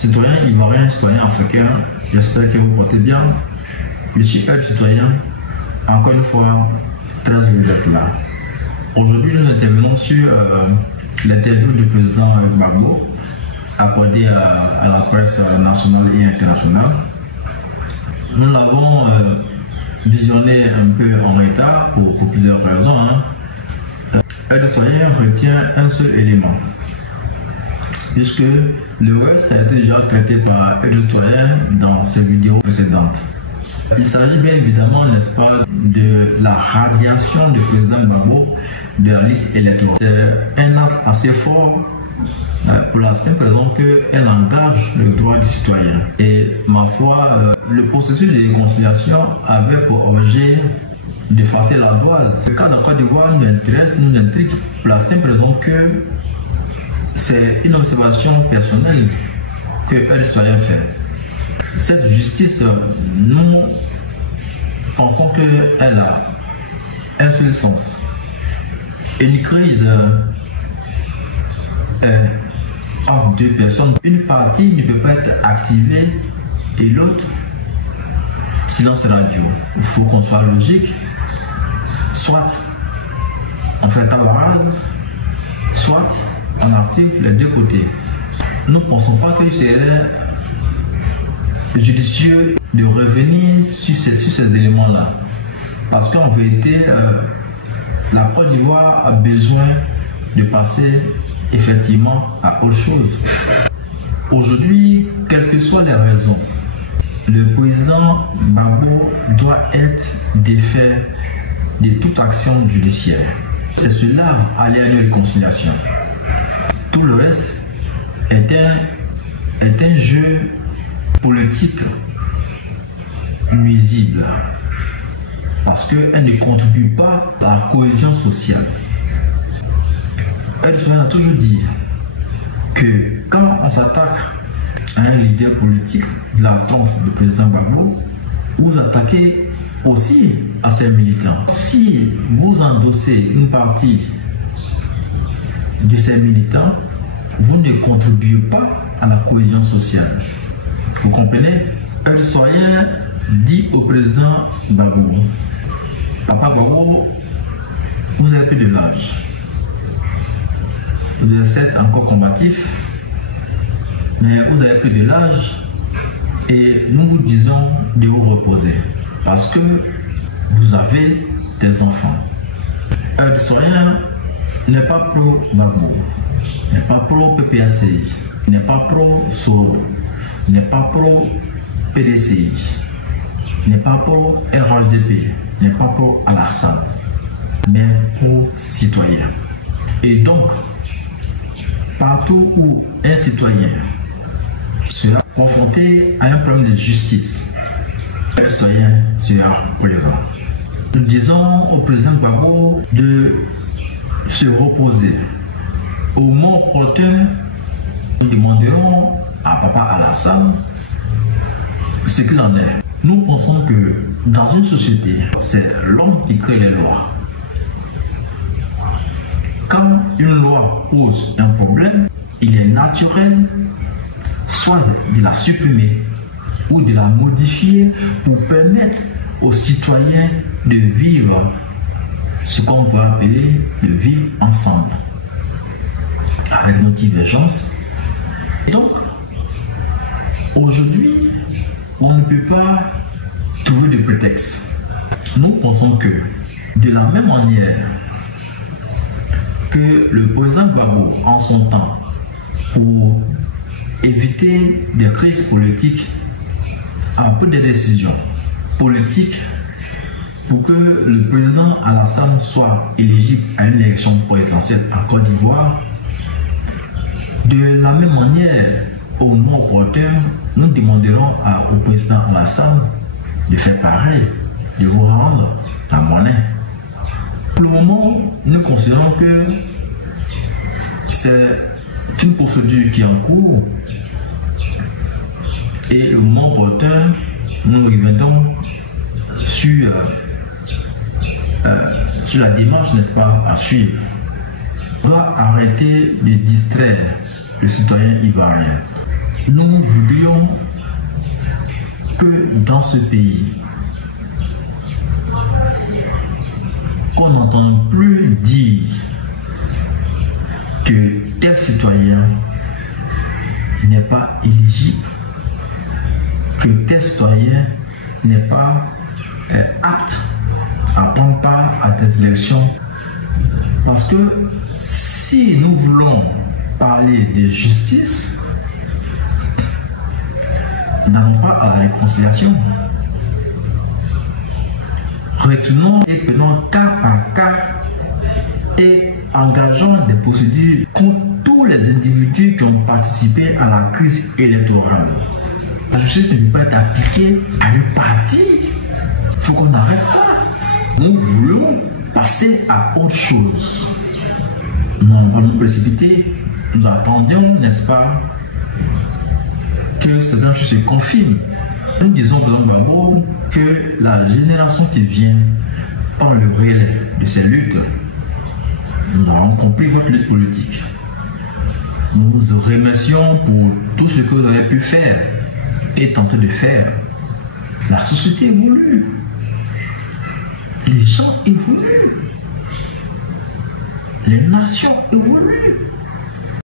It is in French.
Citoyens ivoiriens, citoyens africains, j'espère que vous portez bien. Je suis Aide Citoyen, encore une fois, très heureux d'être là. Aujourd'hui, nous intervenons sur l'interview du président Gbagbo, accordé à la presse nationale et internationale. Nous l'avons visionné un peu en retard pour plusieurs raisons. Aide Citoyen retient un seul élément, puisque le reste a été déjà traité par Aide Citoyen dans ses vidéos précédentes. Il s'agit bien évidemment, n'est-ce pas, de la radiation du président Gbagbo de la liste électorale. C'est un acte assez fort pour la simple raison qu'elle engage le droit du citoyen. Et ma foi, le processus de réconciliation avait pour objet d'effacer la base. Le cas de la Côte d'Ivoire nous intéresse, nous intrigue pour la simple raison que c'est une observation personnelle que Aide Citoyen fait. Cette justice, nous pensons qu'elle a un seul sens. Une crise entre deux personnes, une partie ne peut pas être activée et l'autre, silence radio. Il faut qu'on soit logique. Soit on fait table rase, soit on active les deux côtés. Nous ne pensons pas qu'il serait judicieux de revenir sur ces éléments-là. Parce qu'en vérité, la Côte d'Ivoire a besoin de passer effectivement à autre chose. Aujourd'hui, quelles que soient les raisons, le président Gbagbo doit être défait de toute action judiciaire. C'est cela, aller à une réconciliation. Tout le reste est un jeu politique nuisible, parce qu'elle ne contribue pas à la cohésion sociale. Aide Citoyen a toujours dit que quand on s'attaque à un leader politique de la trempe du président Gbagbo, vous attaquez aussi à ses militants. Si vous endossez une partie de ces militants, vous ne contribuez pas à la cohésion sociale. Vous comprenez? Aide Citoyen dit au président Gbagbo: Papa Gbagbo, vous avez plus de l'âge. Vous êtes encore combatif, mais vous avez plus de l'âge et nous vous disons de vous reposer parce que vous avez des enfants. Aide Citoyen n'est pas pro Gbagbo, n'est pas pro PPACI, n'est pas pro Soro, n'est pas pro PDCI, n'est pas pro RHDP, n'est pas pro Alassane, mais pro citoyen. Et donc, partout où un citoyen sera confronté à un problème de justice, le citoyen sera présent. Nous disons au président Gbagbo de se reposer. Au moment opportun, nous demanderons à Papa Alassane ce qu'il en est. Nous pensons que dans une société, c'est l'homme qui crée les lois. Quand une loi pose un problème, il est naturel soit de la supprimer ou de la modifier pour permettre aux citoyens de vivre ce qu'on peut appeler de vivre ensemble, avec nos divergences. Et donc, aujourd'hui, on ne peut pas trouver de prétexte. Nous pensons que, de la même manière que le président Gbagbo, en son temps, pour éviter des crises politiques, a pris des décisions politiques pour que le président Alassane soit éligible à une élection présidentielle en Côte d'Ivoire. De la même manière, au moment opportun, nous demanderons au président Alassane de faire pareil, de vous rendre la monnaie. Pour le moment, nous considérons que c'est une procédure qui est en cours et le moment opportun, nous reviendrons sur la démarche, n'est-ce pas, à suivre. On doit arrêter de distraire le citoyen ivoirien. Nous voudrions que dans ce pays, qu'on n'entende plus dire que tel citoyen n'est pas éligible, que tel citoyen n'est pas apte à prendre part à des élections. Parce que si nous voulons parler de justice, n'allons pas à la réconciliation. Retournons et prenons cas par cas et engageons des procédures contre tous les individus qui ont participé à la crise électorale. La justice ne peut pas être appliquée à une partie. Il faut qu'on arrête ça. Nous voulons passer à autre chose. Nous allons nous précipiter. Nous attendions, n'est-ce pas, que certaines choses se confirment. Nous disons d'abord que la génération qui vient prend le relais de ces luttes. Nous avons compris votre lutte politique. Nous vous remercions pour tout ce que vous avez pu faire et tenter de faire. La société évolue. Les gens évoluent. Les nations évoluent.